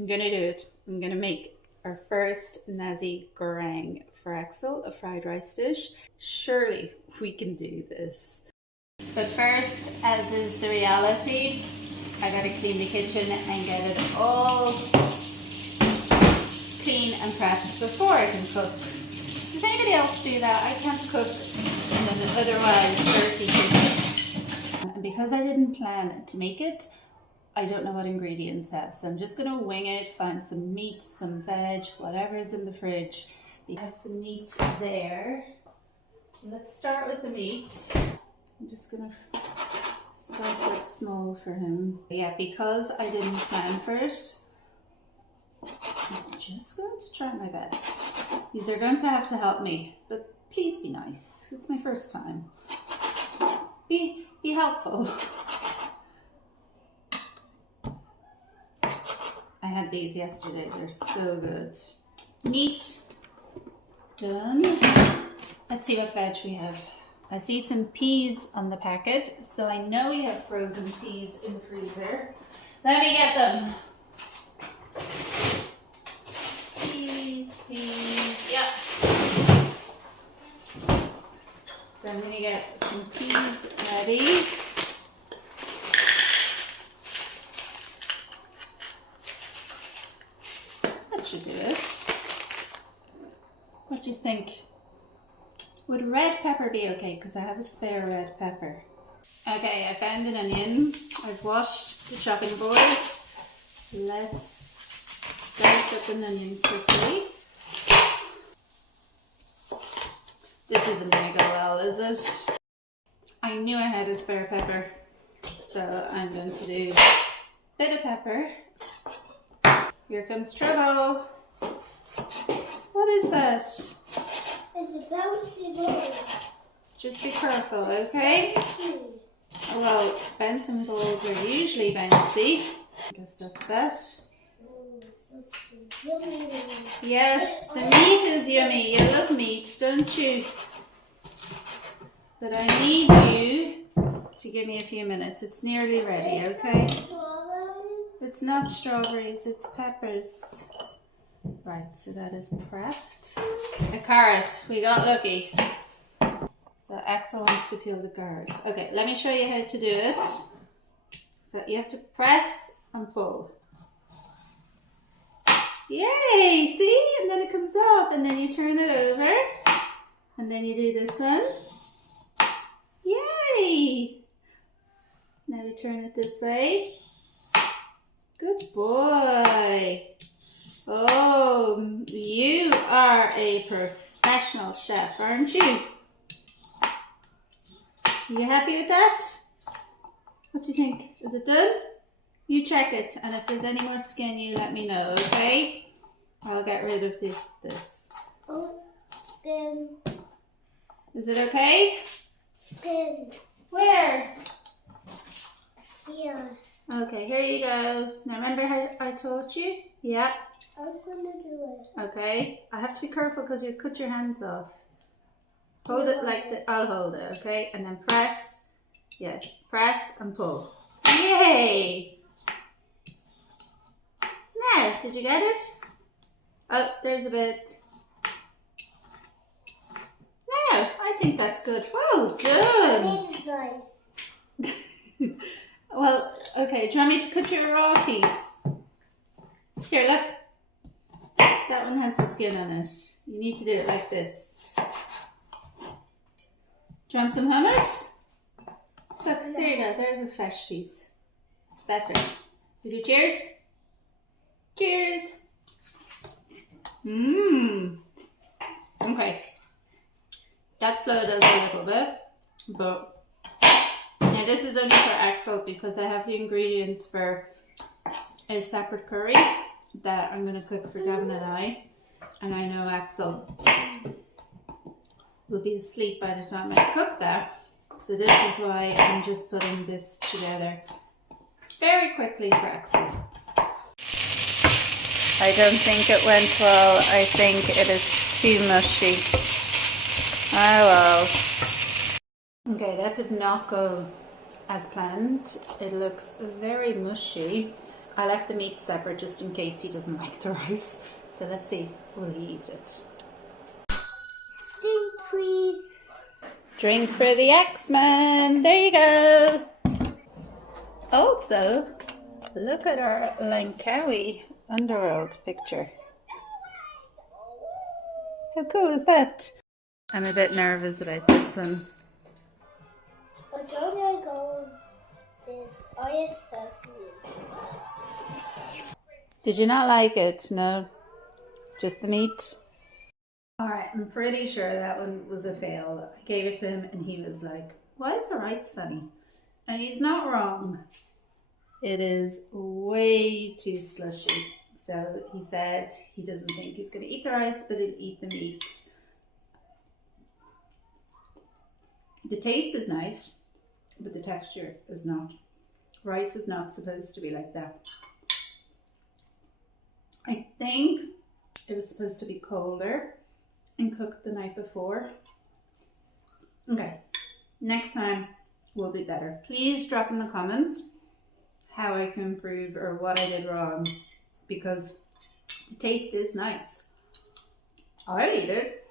I'm gonna do it. I'm gonna make our first Nasi Goreng for Axel, a fried rice dish. Surely we can do this. But first, as is the reality, I gotta clean the kitchen and get it all clean and prepped before I can cook. Does anybody else do that? I can't cook in an otherwise dirty kitchen. And because I didn't plan to make it, I don't know what ingredients I have. So I'm just gonna wing it, find some meat, some veg, whatever's in the fridge. We have some meat there. So let's start with the meat. I'm just gonna slice it small for him. Yeah, because I didn't plan for it, I'm just going to try my best. These are going to have to help me, but please be nice. It's my first time. Be helpful. I had these yesterday. They're so good. Meat done. Let's see what veg we have. I see some peas on the packet, so I know we have frozen peas in the freezer. Let me get them. Peas, yeah. So I'm gonna get some peas ready. That should do it. What do you think? Would red pepper be okay? Because I have a spare red pepper. Okay, I found an onion. I've washed the chopping board. Let's dice up an onion quickly. This isn't going to go well, is it? I knew I had a spare pepper, so I'm going to do a bit of pepper. Here comes trouble. What is that? It's a bouncy ball. Just be careful, okay? Well, bouncing balls are usually bouncy. I guess that's that. Yes, the meat is yummy. You love meat, don't you? But I need you to give me a few minutes. It's nearly ready, okay? It's not strawberries, it's peppers. Right, so that is prepped. A carrot, we got lucky. So Axel wants to peel the carrot. Okay, let me show you how to do it. So you have to press and pull. Yay, see? And then it comes off and then you turn it over. And then you do this one. Yay! Now we turn it this way. Good boy. Oh, you are a professional chef, aren't you? You happy with that? What do you think? Is it done? You check it, and if there's any more skin, you let me know, okay? I'll get rid of this. Oh, skin. Is it okay? Skin. Where? Here. Okay, here you go. Now remember how I taught you? Yeah. I'm gonna do it. Okay. I have to be careful because you cut your hands off. Hold it like that. I'll hold it, okay? And then press. Yeah, press and pull. Yay! Now, did you get it? Oh, there's a bit. Now, I think that's good. Well done. Well, okay, do you want me to cut you a raw piece? Here, look. That one has the skin on it. You need to do it like this. Do you want some hummus? Look, there you go. There's a fresh piece. It's better. We do cheers? Cheers! Mmm. Okay. That slowed us a little bit, but now this is only for Axel because I have the ingredients for a separate curry that I'm going to cook for Gavin and I know Axel will be asleep by the time I cook that, so this is why I'm just putting this together very quickly for Axel. I don't think it went well. I think it is too mushy. Oh well. Okay, that did not go as planned. It looks very mushy. I left the meat separate just in case he doesn't like the rice. So let's see, will he eat it? Drink, please. Drink for the X-Men. There you go. Also, look at our Langkawi underworld picture. How cool is that? I'm a bit nervous about this one. I don't want to go with this. I associate. Did you not like it? No? Just the meat? Alright, I'm pretty sure that one was a fail. I gave it to him and he was like, why is the rice funny? And he's not wrong. It is way too slushy. So he said he doesn't think he's going to eat the rice, but he'll eat the meat. The taste is nice, but the texture is not. Rice is not supposed to be like that. I think it was supposed to be colder and cooked the night before. Okay, next time will be better. Please drop in the comments how I can improve or what I did wrong, because the taste is nice. I'll eat it.